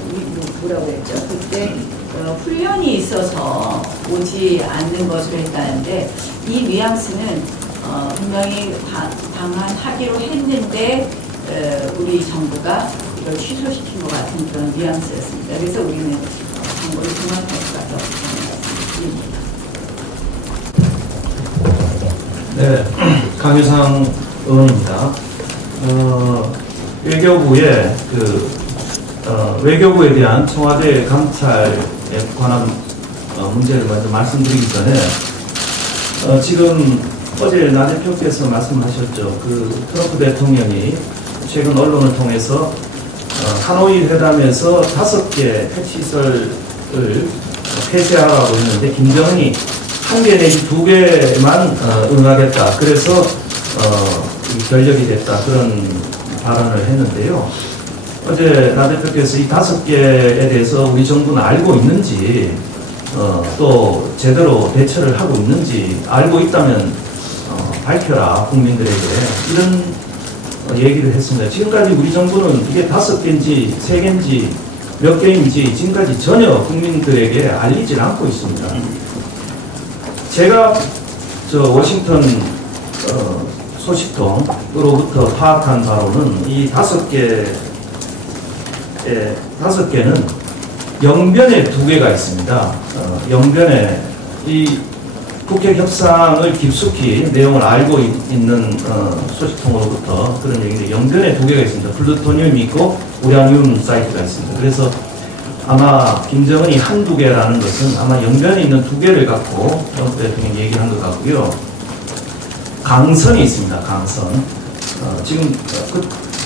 뭐라고 했죠? 그때 훈련이 있어서 오지 않는 것으로 했다는데 이 뉘앙스는 분명히 방한하기로 했는데 우리 정부가 이걸 취소시킨 것 같은 그런 뉘앙스였습니다. 그래서 우리는 정보를 종합할 수밖에 없습니다. 네, 강효상 의원입니다. 외교부의 외교부에 대한 청와대 감찰에 관한 문제를 먼저 말씀드리기 전에 지금 어제 나 대표께서 말씀하셨죠. 그 트럼프 대통령이 최근 언론을 통해서 하노이 회담에서 5개 핵시설을 폐쇄하라고 했는데 김정은이 1개 내지 2개만 응하겠다. 그래서 결력이 됐다. 그런 발언을 했는데요. 어제 나 대표께서 이 5개에 대해서 우리 정부는 알고 있는지 또 제대로 대처를 하고 있는지 알고 있다면 밝혀라 국민들에게 이런 얘기를 했습니다. 지금까지 우리 정부는 이게 5개인지 3개인지 몇 개인지 지금까지 전혀 국민들에게 알리질 않고 있습니다. 제가 워싱턴 소식통으로부터 파악한 바로는 이 5개는 영변에 2개가 있습니다. 영변에 이 북핵 협상을 깊숙이 내용을 알고 있는 소식통으로부터 그런 얘기인데 영변에 2개가 있습니다. 플루토늄이 있고 우라늄 사이트가 있습니다. 그래서 아마 김정은이 1~2개라는 것은 아마 영변에 있는 2개를 갖고 트럼프 대통령이 얘기한 것 같고요. 강선이 있습니다. 강선. 지금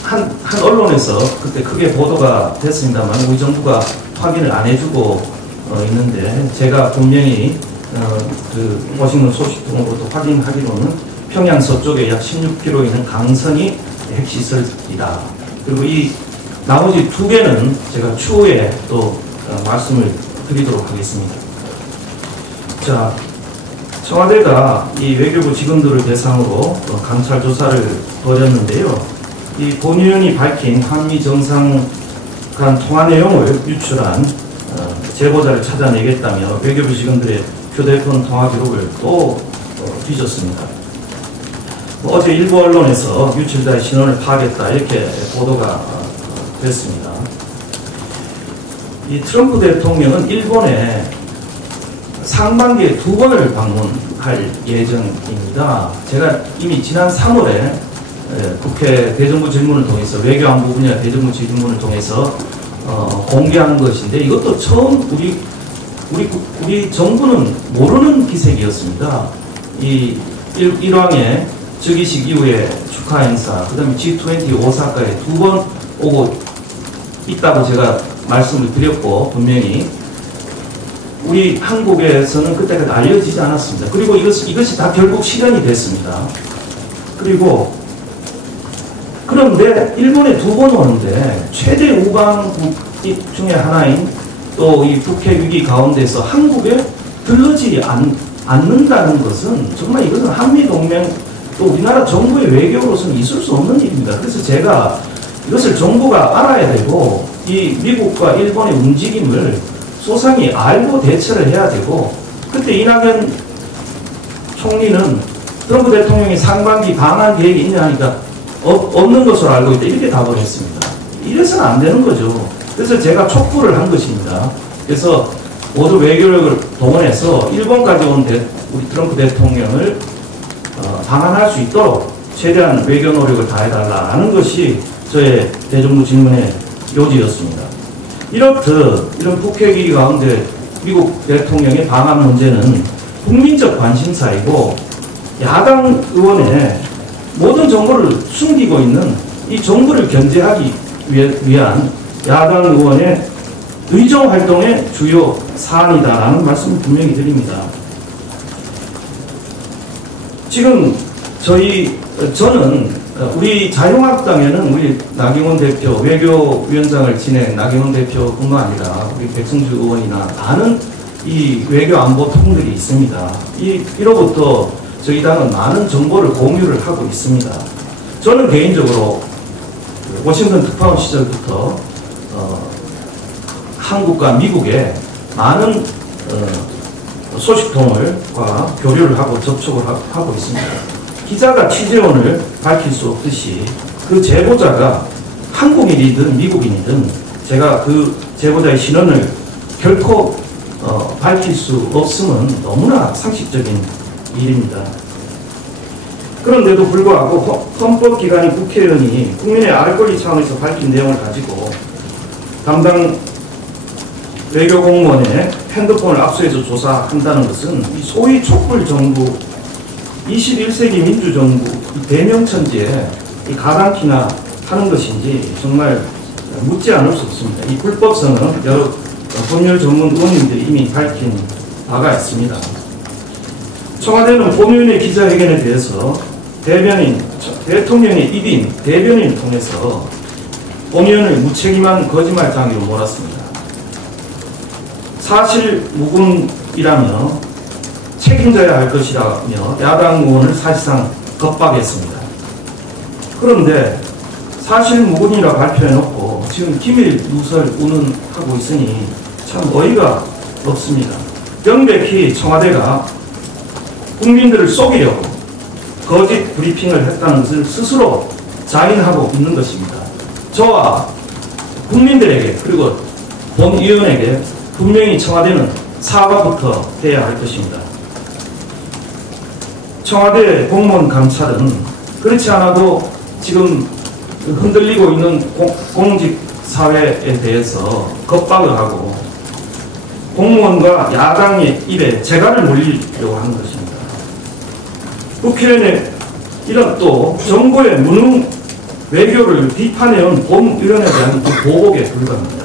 한 언론에서 그때 크게 보도가 됐습니다만 우리 정부가 확인을 안 해주고 있는데 제가 분명히 그 워싱턴 소식통으로부터 확인하기로는 평양 서쪽에 약 16km 있는 강선이 핵시설이다. 그리고 이 나머지 2개는 제가 추후에 또 말씀을 드리도록 하겠습니다. 자, 청와대가 이 외교부 직원들을 대상으로 감찰 조사를 벌였는데요. 이 본 의원이 밝힌 한미 정상 간 통화 내용을 유출한 제보자를 찾아내겠다며 외교부 직원들의 휴대폰 통화 기록을 또 뒤졌습니다. 어제 일부 언론에서 유출자의 신원을 파악했다 이렇게 보도가 됐습니다. 이 트럼프 대통령은 일본에 상반기에 2번을 방문할 예정입니다. 제가 이미 지난 3월에 국회 대정부 질문을 통해서 외교안보 분야 대정부 질문을 통해서 공개한 것인데 이것도 처음 우리 정부는 모르는 기색이었습니다. 이 일왕의 즉위식 이후에 축하 행사, 그 다음에 G20 오사카에 2번 오고 있다고 제가 말씀을 드렸고 분명히 우리 한국에서는 그때까지 알려지지 않았습니다. 그리고 이것이 다 결국 실현이 됐습니다. 그런데 일본에 2번 오는데 최대 우방국 중에 하나인 또 이 북핵 위기 가운데서 한국에 들르지 않는다는 것은 정말 이것은 한미동맹 또 우리나라 정부의 외교로서는 있을 수 없는 일입니다. 그래서 제가 이것을 정부가 알아야 되고 이 미국과 일본의 움직임을 소상히 알고 대처를 해야 되고 그때 이낙연 총리는 트럼프 대통령이 상반기 방한 계획이 있냐 하니까 없는 것으로 알고 있다 이렇게 답을 했습니다. 이래서는 안 되는 거죠. 그래서 제가 촉구를 한 것입니다. 그래서 모두 외교력을 동원해서 일본까지 온 우리 트럼프 대통령을 방한할 수 있도록 최대한 외교 노력을 다해달라는 것이 저의 대정부 질문의 요지였습니다. 이렇듯 이런 북핵 위기 가운데 미국 대통령의 방한 문제는 국민적 관심사이고 야당 의원의 모든 정보를 숨기고 있는 이 정부를 견제하기 위한 야당 의원의 의정 활동의 주요 사안이다라는 말씀을 분명히 드립니다. 지금 저는 우리 자유한국당에는 우리 나경원 대표, 외교위원장을 지낸 나경원 대표뿐만 아니라 우리 백승주 의원이나 많은 이 외교 안보 통들이 있습니다. 이로부터 저희 당은 많은 정보를 공유를 하고 있습니다. 저는 개인적으로 워싱턴 특파원 시절부터 한국과 미국에 많은 소식통과 교류를 하고 접촉을 하고 있습니다. 기자가 취재원을 밝힐 수 없듯이 그 제보자가 한국인이든 미국인이든 제가 그 제보자의 신원을 결코 밝힐 수 없음은 너무나 상식적인 일입니다. 그런데도 불구하고 헌법기관인 국회의원이 국민의 알 권리 차원에서 밝힌 내용을 가지고 담당 외교공무원의 핸드폰을 압수해서 조사한다는 것은 소위 촛불 정부, 21세기 민주정부 대명천지에 가당키나 하는 것인지 정말 묻지 않을 수 없습니다. 이 불법성은 법률 전문 의원님들이 이미 밝힌 바가 있습니다. 청와대는 법무위원회 기자회견에 대해서 대통령의 입인 대변인을 통해서 법무위원을 무책임한 거짓말장이로 몰았습니다. 사실 무근이라며 책임져야 할 것이라며 야당 의원을 사실상 겁박했습니다. 그런데 사실 무근이라 발표해놓고 지금 기밀 누설 운운하고 있으니 참 어이가 없습니다. 명백히 청와대가 국민들을 속이려고 거짓 브리핑을 했다는 것을 스스로 자인하고 있는 것입니다. 저와 국민들에게 그리고 본위원에게 분명히 청와대는 사과부터 해야 할 것입니다. 청와대 공무원 감찰은 그렇지 않아도 지금 흔들리고 있는 공직사회에 대해서 겁박을 하고 공무원과 야당의 입에 재갈을 물리려고 하는 것입니다. 국회의원의 이런 또 정부의 무능 외교를 비판해온 본위원에 대한 보복에 불과합니다.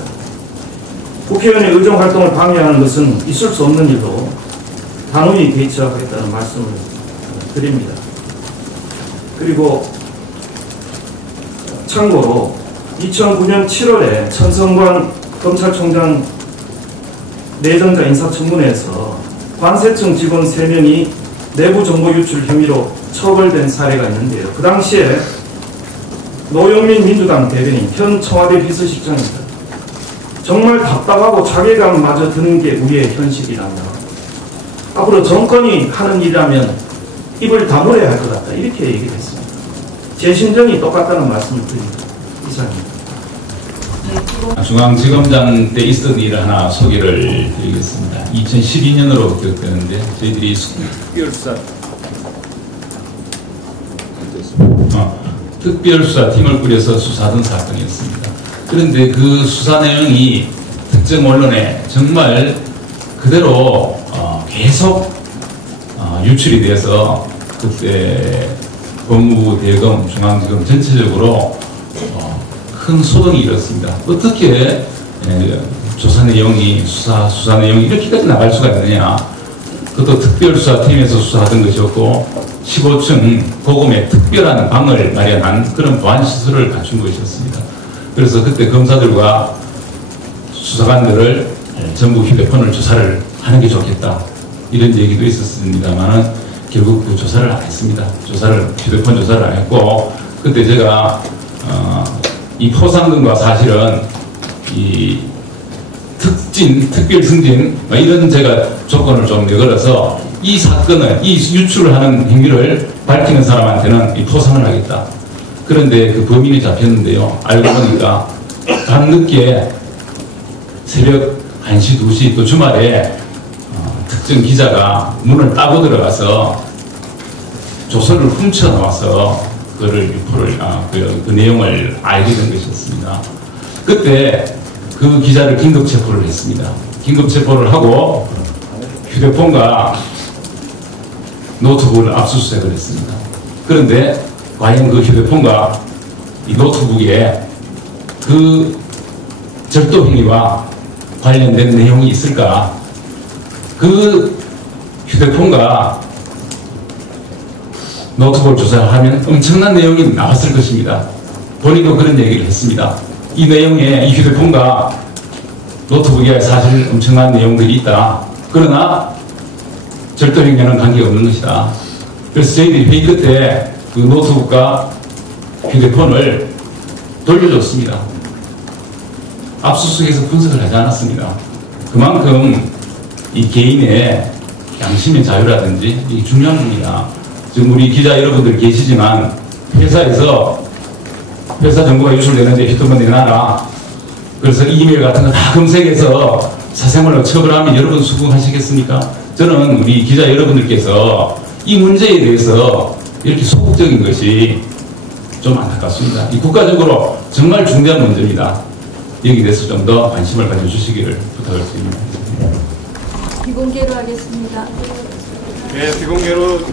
국회의원의 의정활동을 방해하는 것은 있을 수 없는 일로 단호히 대처하겠다는 말씀을 드립니다. 그리고 참고로 2009년 7월에 천성관 검찰총장 내정자 인사청문회에서 관세청 직원 3명이 내부 정보 유출 혐의로 처벌된 사례가 있는데요. 그 당시에 노영민 민주당 대변인 현 청와대 비서실장입니다. 정말 답답하고 자괴감마저 드는 게 우리의 현실이라면 앞으로 정권이 하는 일이라면 입을 다물어야 할 것 같다. 이렇게 얘기를 했습니다. 제 심정이 똑같다는 말씀을 드립니다. 이상입니다. 중앙지검장 때 있었던 일을 하나 소개를 드리겠습니다. 2012년으로 기억되는데 저희들이 특별수사팀을 꾸려서 수사하던 사건이었습니다. 그런데 그 수사 내용이 특정 언론에 정말 그대로 계속 유출이 돼서 그때 법무부 대검 중앙지검 전체적으로 큰 소동이 일었습니다. 어떻게 조사 내용이 수사 내용이 이렇게까지 나갈 수가 있느냐. 그것도 특별수사팀에서 수사하던 것이었고 15층 고금의 특별한 방을 마련한 그런 보안시설을 갖춘 것이었습니다. 그래서 그때 검사들과 수사관들을 전부 휴대폰을 조사를 하는 게 좋겠다 이런 얘기도 있었습니다만 결국 그 조사를 안 했습니다. 휴대폰 조사를 안 했고 그때 제가 이 포상금과 사실은 이 특별 승진 이런 제가 조건을 좀 내걸어서 이 사건을 이 유출을 하는 행위를 밝히는 사람한테는 이 포상을 하겠다. 그런데 그 범인이 잡혔는데요. 알고 보니까 밤늦게 새벽 1시, 2시 또 주말에 특정 기자가 문을 따고 들어가서 조서를 훔쳐 나와서 그거를 유포를 그 내용을 알게 된 것이었습니다. 그때 그 기자를 긴급 체포를 했습니다. 긴급 체포를 하고 휴대폰과 노트북을 압수수색을 했습니다. 그런데 과연 그 휴대폰과 이 노트북에 그 절도 행위와 관련된 내용이 있을까? 그 휴대폰과 노트북을 조사하면 엄청난 내용이 나왔을 것입니다. 본인도 그런 얘기를 했습니다. 이 내용에 이 휴대폰과 노트북에 사실 엄청난 내용들이 있다. 그러나 절도 행위와는 관계가 없는 것이다. 그래서 저희들이 회의 끝에 그 노트북과 휴대폰을 돌려줬습니다. 압수수색에서 분석을 하지 않았습니다. 그만큼 이 개인의 양심의 자유라든지 이게 중요한 겁니다. 지금 우리 기자 여러분들 계시지만 회사에서 회사 정보가 유출되는데 휴대폰 내놔라. 그래서 이메일 같은 거 다 검색해서 사생활로 처벌하면 여러분 수긍하시겠습니까? 저는 우리 기자 여러분들께서 이 문제에 대해서 이렇게 소극적인 것이 좀 안타깝습니다. 이 국가적으로 정말 중대한 문제입니다. 여기에 대해서 좀 더 관심을 가져주시기를 부탁을 드립니다. 비공개로 하겠습니다. 네, 비공개로.